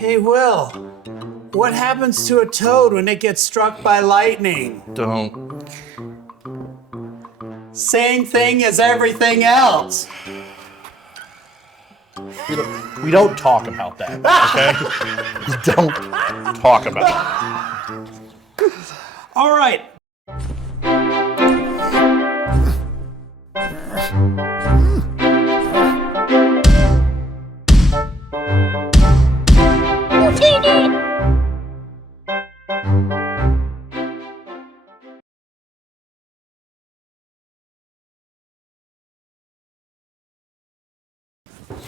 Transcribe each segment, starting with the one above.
Hey, Will, what happens to a toad when it gets struck by lightning? Don't. Same thing as everything else. We don't talk about that, okay? We don't talk about it. All right.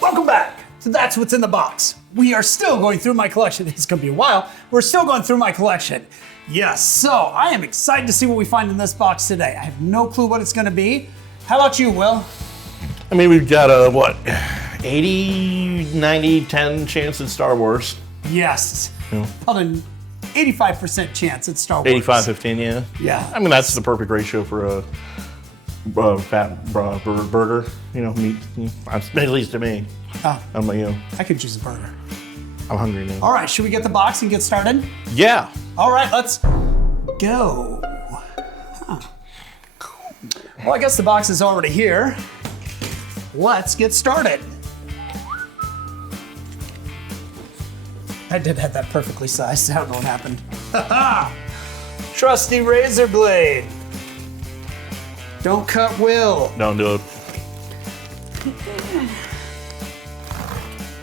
Welcome back to That's What's in the Box. We are still going through my collection. It's gonna be a while. We're still going through my collection. Yes, so I am excited to see what we find in this box today. I have no clue what it's gonna be. How about you, Will? I mean, we've got a, what, 80, 90, 10 chance at Star Wars. Yes, Yeah. about an 85% chance it's Star Wars. 85-15, yeah. Yeah. I mean, that's the perfect ratio for a fat burger, you know, meat, at least to me. I'm like, you know, I could choose a burger. I'm hungry now. All right, should we get the box and get started? Yeah. All right, let's go. Huh. Well, I guess the box is already here. Let's get started. I did have that perfectly sized. I don't know what happened. Trusty razor blade. Don't cut Will. Don't do it.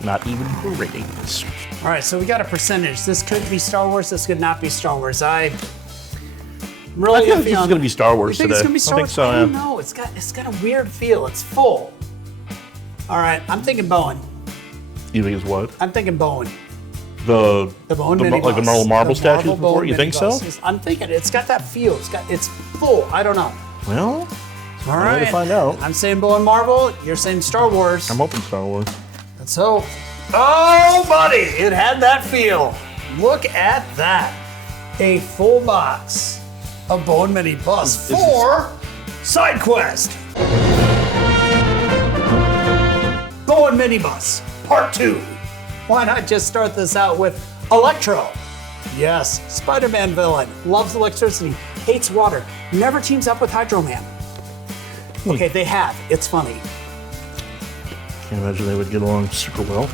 Not even for ratings. All right, so we got a percentage. This could be Star Wars. This could not be Star Wars. I'm really I feel like this is going to be Star Wars You think today. it's gonna be Star I Wars? think so, I yeah. don't know. It's got a weird feel. It's full. All right, I'm thinking Bowen. You think it's what? I'm thinking Bowen. The Bowen mini like the bus. marble The statues marble before? Bowen You mini think so? bus. I'm thinking it's got that feel. It's full. I don't know. Well, All we're right. going to find out. I'm saying Bowen Marvel. You're saying Star Wars. I'm hoping Star Wars. Let's hope. Oh, buddy, it had that feel. Look at that. A full box of Bowen mini bus for Side Quest. Bowen minibus, part 2. Why not just start this out with Electro? Yes, Spider-Man villain, loves electricity, hates water, never teams up with Hydro Man. Okay, they have. It's funny. Can't imagine they would get along super well.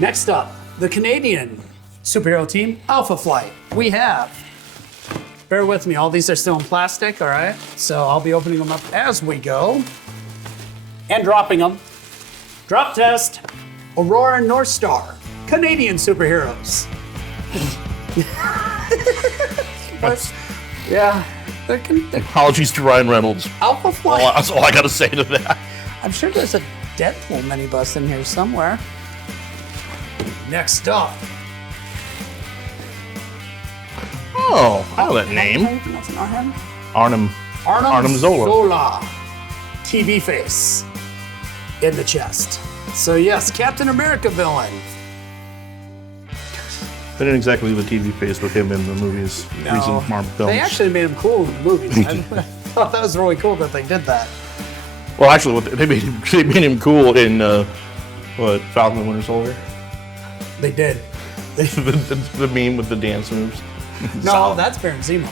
Next up, the Canadian superhero team, Alpha Flight. We have, bear with me, all these are still in plastic, all right? So I'll be opening them up as we go and dropping them. Drop test, Aurora and North Star, Canadian superheroes. Yeah, they're Apologies to Ryan Reynolds. Alpha Flight. That's all I got to say to that. I'm sure there's a Deadpool minibus in here somewhere. Next up. Oh, I know that name. That's not him. Arnim Zola. TV face in the chest. So yes, Captain America villain. They didn't exactly leave a TV face with him in the movies, recent Marvel films. They actually made him cool in the movies. I thought that was really cool that they did that. Well, actually, they made him cool in Falcon and Winter Soldier. They did. the meme with the dance moves. No, that's Baron Zemo.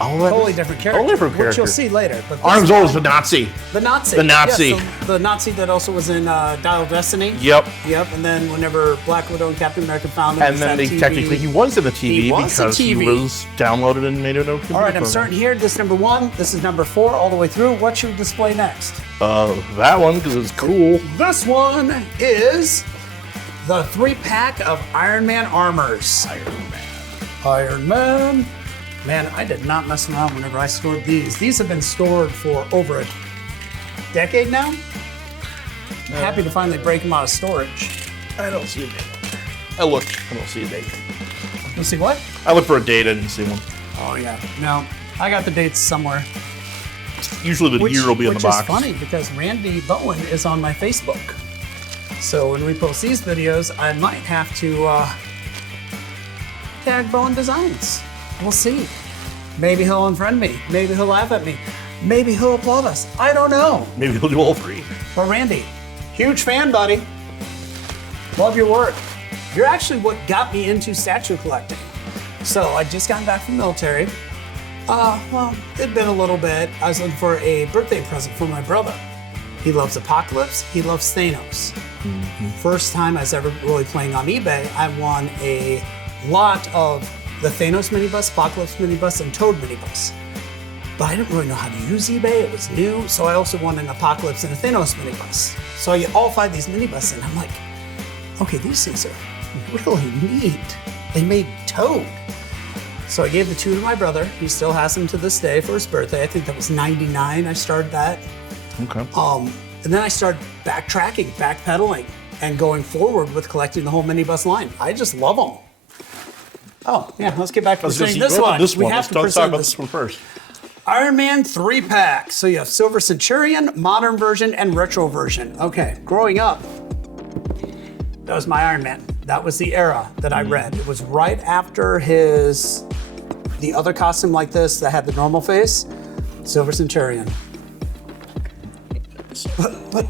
Oh, Totally different character. Totally different Which character. you'll see later. But Arnim Zola's the Nazi. The Nazi. The Nazi. Yeah, so the Nazi that also was in Dial of Destiny. Yep. Yep. And then whenever Black Widow and Captain America found him, And then technically he was in the TV He was because a TV. he was downloaded and made it over. All right, I'm starting here. This is number 1. This is number 4, all the way through. What should we display next? That one because it's cool. This one is the 3-pack of Iron Man armors. Iron Man. Man, I did not mess around whenever I stored these. These have been stored for over a decade now. I'm happy to finally break them out of storage. I don't see a date. I looked. I don't see a date. You'll see what? I looked for a date. I didn't see one. Oh yeah. No, I got the dates somewhere. Usually the year will be in the box. Which is funny because Randy Bowen is on my Facebook. So when we post these videos, I might have to tag Bowen Designs. We'll see. Maybe he'll unfriend me. Maybe he'll laugh at me. Maybe he'll applaud us. I don't know. Maybe he'll do all 3. But Randy, huge fan, buddy. Love your work. You're actually what got me into statue collecting. So I just gotten back from the military. Well, it'd been a little bit. I was looking for a birthday present for my brother. He loves Apocalypse, he loves Thanos. First time I was ever really playing on eBay, I won a lot of the Thanos minibus, Apocalypse minibus, and Toad minibus. But I didn't really know how to use eBay, it was new, so I also won an Apocalypse and a Thanos minibus. So I get all 5 of these minibus, and I'm like, okay, these things are really neat. They made Toad. So I gave the 2 to my brother. He still has them to this day for his birthday. I think that was 99 I started that. Okay. And then I started backtracking, backpedaling, and going forward with collecting the whole minibus line. I just love them. Oh, yeah, let's get back to presenting this one. We have to Let's talk present about this this one first. Iron Man 3-pack. So you have Silver Centurion, modern version, and retro version. Okay, growing up, that was my Iron Man. That was the era that I read. It was right after the other costume like this that had the normal face, Silver Centurion. But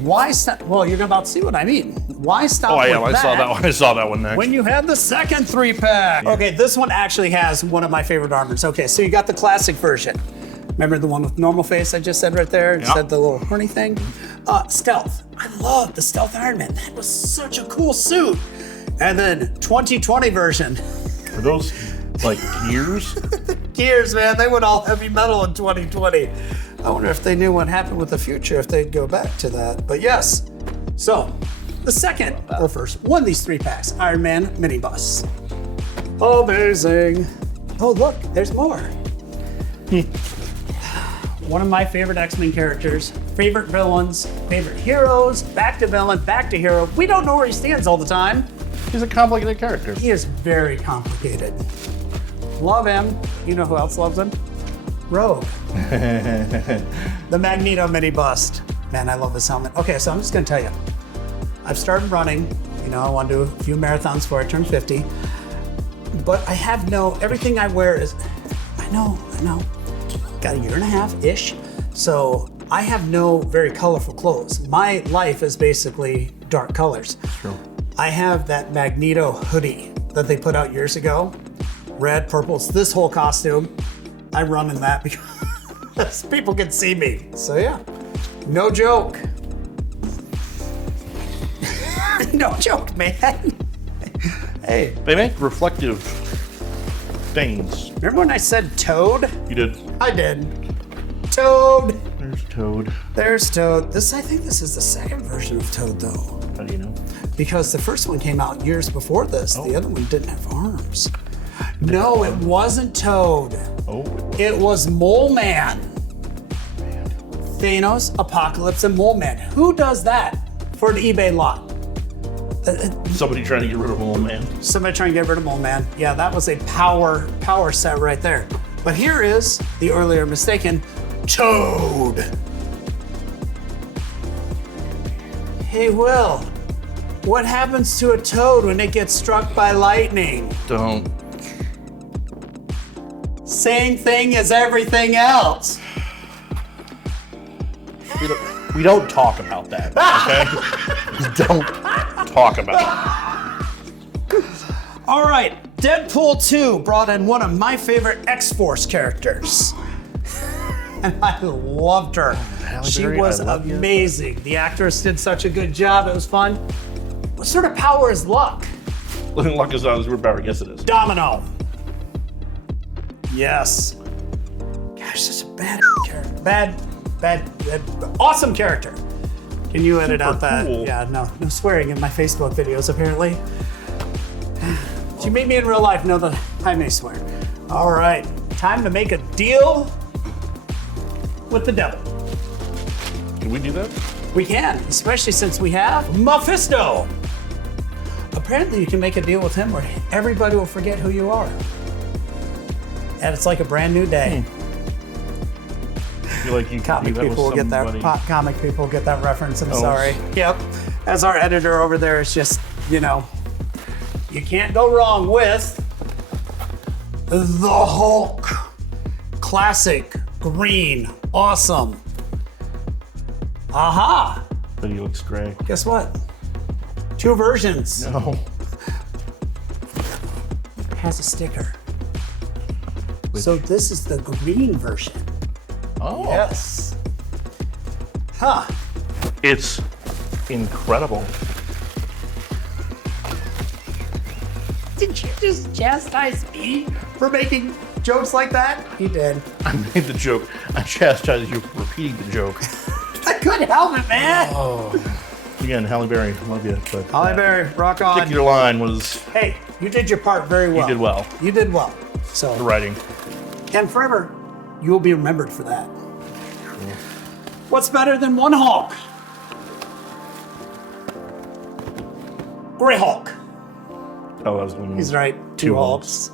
why stop? Well, you're about to see what I mean. Why stop with I saw that one. I saw that one next. when you have the second 3-pack? Okay, this one actually has one of my favorite armors. Okay, so you got the classic version. Remember the one with normal face I just said right there? It said the little horny thing. Stealth. I love the Stealth Iron Man. That was such a cool suit. And then 2020 version. Are those like gears? Gears, man. They went all heavy metal in 2020. I wonder if they knew what happened with the future, if they'd go back to that. But yes. So, the second, or first, one of these 3-packs, Iron Man minibus. Amazing. Oh, look, there's more. One of my favorite X-Men characters, favorite villains, favorite heroes, back to villain, back to hero. We don't know where he stands all the time. He's a complicated character. He is very complicated. Love him. You know who else loves him? Rogue. The Magneto mini bust. Man, I love this helmet. Okay, so I'm just gonna tell you. I've started running. You know, I want to do a few marathons before I turn 50. But I have everything I wear is, I know. Got a year and a half-ish. So I have no very colorful clothes. My life is basically dark colors. True. I have that Magneto hoodie that they put out years ago. Red, purple, it's this whole costume. I run in that because people can see me. So yeah, no joke. No joke, man. Hey. They make reflective things. Remember when I said Toad? You did. I did. Toad. There's Toad. There's Toad. I think this is the second version of Toad though. How do you know? Because the first one came out years before this. The other one didn't have arms. No, it wasn't Toad. Oh. It was Mole Man. Thanos, Apocalypse, and Mole Man. Who does that for an eBay lot? Somebody trying to get rid of Mole Man. Somebody trying to get rid of Mole Man. Yeah, that was a power set right there. But here is the earlier mistaken Toad. Hey, Will, what happens to a toad when it gets struck by lightning? Don't. Same thing as everything else. We don't talk about that, okay? We don't talk about it. All right, Deadpool 2 brought in one of my favorite X-Force characters. And I loved her. She was amazing. The actress did such a good job. It was fun. What sort of power is luck? Luck is not as superpower. Yes, it is. Domino. Yes. Gosh, such a bad character. Bad, awesome character. Can you edit out that? Cool. Yeah, no swearing in my Facebook videos, apparently. If you meet me in real life, know that I may swear. All right, time to make a deal with the devil. Can we do that? We can, especially since we have Mephisto. Apparently you can make a deal with him where everybody will forget who you are. And it's like a brand new day. I feel like you Comic can do that people will with get that. somebody. Comic people get that reference. I'm sorry. Yep. As our editor over there is just, you can't go wrong with the Hulk. Classic, green, awesome. Aha! But he looks gray. Guess what? 2 versions. No. has a sticker. So this is the green version. Oh. Yes. Huh. It's incredible. Did you just chastise me for making jokes like that? He did. I made the joke. I chastised you for repeating the joke. I couldn't help it, man. Oh. Again, Halle Berry, love you. But Halle Berry, rock on. particular line was. Hey, you did your part very well. You did well. You did well. So. The writing. And forever, you will be remembered for that. What's better than one Hulk? Gray Hulk. Oh, that was one. He's right. Two Hulks.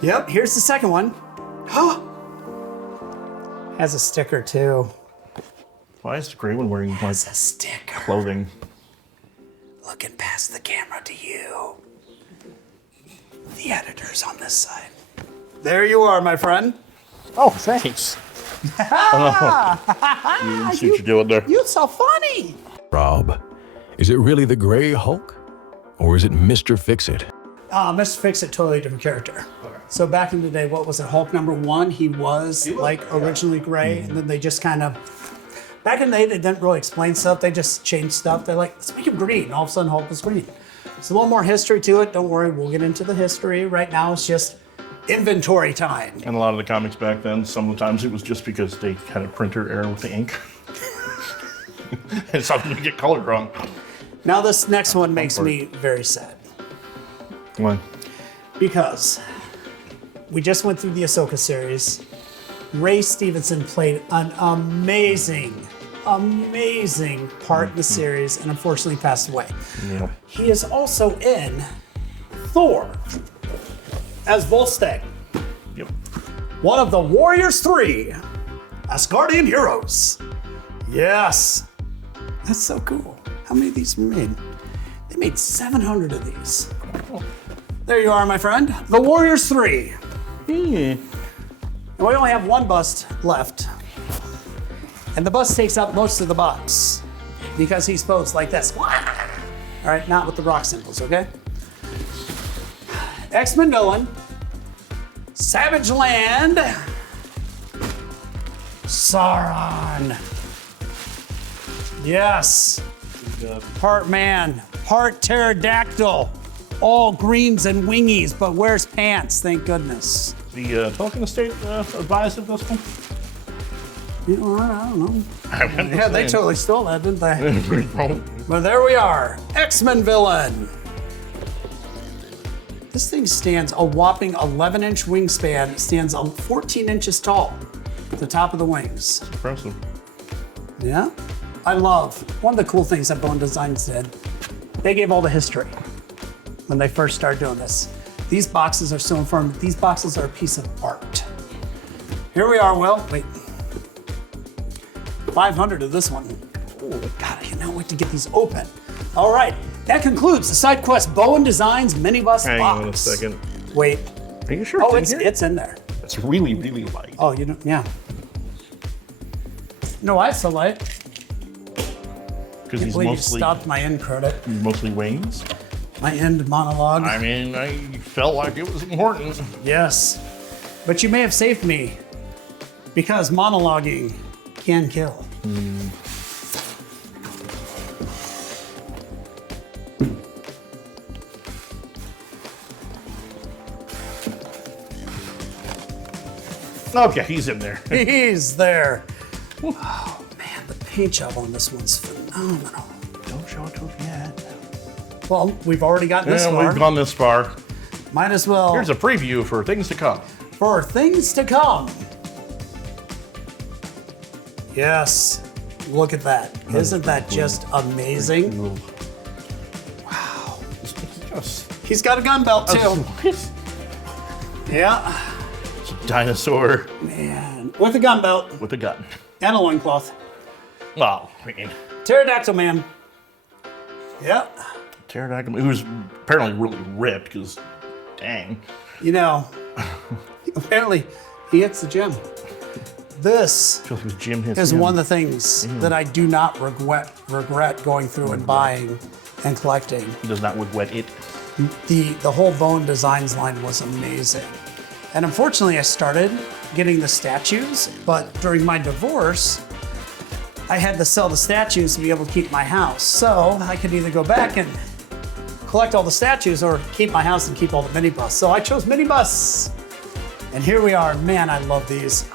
Yep. Here's the second one. Has a sticker too. Why is the gray one wearing like Has a sticker. clothing? Looking past the camera to you. The editor's on this side. There you are, my friend. Oh, thanks. You didn't see what you're doing there. You're so funny. Rob, is it really the Gray Hulk? Or is it Mr. Fixit? Mr. Fixit, totally different character. So back in the day, what was it? Hulk #1, he was like originally gray, and then they just kind of, back in the day, they didn't really explain stuff. They just changed stuff. They're like, let's make him green. All of a sudden, Hulk was green. There's a little more history to it. Don't worry, we'll get into the history. Right now, it's just inventory time. And a lot of the comics back then, sometimes it was just because they had a printer error with the ink. And something to get colored wrong. Now this next one makes me very sad. Why? Because we just went through the Ahsoka series. Ray Stevenson played an amazing part in the series and unfortunately passed away. Yeah. He is also in Thor as Volstagg, Yep. one of the Warriors 3 Asgardian heroes. Yes. That's so cool. How many of these were made? They made 700 of these. There you are, my friend. The Warriors 3. And we only have one bust left. And the bust takes up most of the box because he's posed like this. All right, not with the rock symbols, okay? X-Men villain, Savage Land, Sauron. Yes. Part man, part pterodactyl, all greens and wingies, but wears pants, thank goodness. The Tolkien estate advised of this one? You know, I don't know. I'm Yeah, they just totally stole that, didn't they? saying. But there we are, X-Men villain. This thing stands a whopping 11-inch wingspan. It stands 14 inches tall at the top of the wings. Impressive. Yeah, I love, one of the cool things that Bowen Designs did, they gave all the history when they first started doing this. These boxes are so informative. These boxes are a piece of art. Here we are, Will. Wait. 500 of this one. Oh, God, I cannot wait to get these open. All right, that concludes the SideQuest Bowen Designs minibus Hang box. on a second. Wait. Are you sure Oh, it's in here? it's in there. It's really, really light. Oh, you don't, yeah. No, why it's so light? Because I he's believe you mostly, stopped my end credit, mostly wings. my end monologue. I mean, I felt like it was important. Yes, but you may have saved me because monologuing can kill. Okay, he's in there. He's there. Oh man, the paint job on this one's phenomenal. Don't show it to him yet. Well, we've already gotten this Yeah, far. we've gone this far. Might as well. Here's a preview for things to come. For things to come. Yes, look at that. Isn't that just amazing? Wow. He's got a gun belt too. Yeah, Dinosaur man, with a gun belt with a gun. and a loincloth. Well, I mean, Pterodactyl man. Yep. pterodactyl, who's apparently really ripped, because dang. You know, apparently he hits the gym. This I feel like it was Jim hits is him. one of the things that I do not regret going through and buying and collecting. He does not wet it. The whole Bowen Designs line was amazing. And unfortunately, I started getting the statues, but during my divorce, I had to sell the statues to be able to keep my house. So I could either go back and collect all the statues or keep my house and keep all the minibus. So I chose minibus. And here we are. Man, I love these.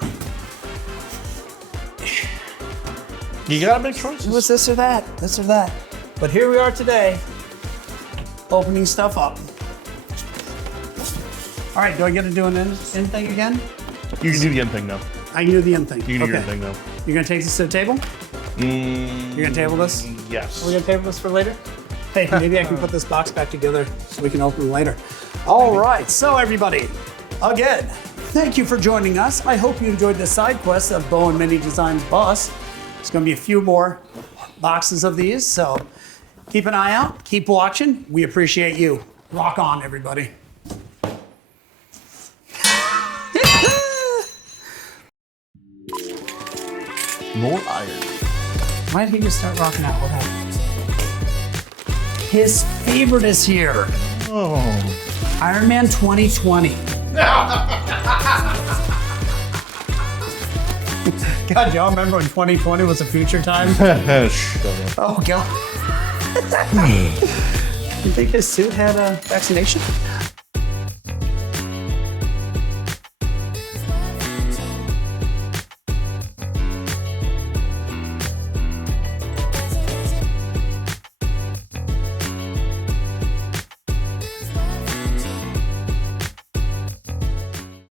You gotta make choices. It was this or that, this or that. But here we are today, opening stuff up. All right, do I get to do an in thing again? You can do the end thing now. I can do the end thing. You can do your thing now. You're gonna take this to the table? You're gonna table this? Yes. We're gonna table this for later? Hey, maybe I can put this box back together so we can open it later. All right, so everybody, again, thank you for joining us. I hope you enjoyed the side quest of Bowen Mini Designs Bus. There's gonna be a few more boxes of these, so keep an eye out, keep watching. We appreciate you. Rock on, everybody. More iron. Why did he just start rocking out? What happened? His favorite is here. Oh. Iron Man 2020. God, y'all remember when 2020 was a future time? Shut up. Oh, God. You think his suit had a vaccination?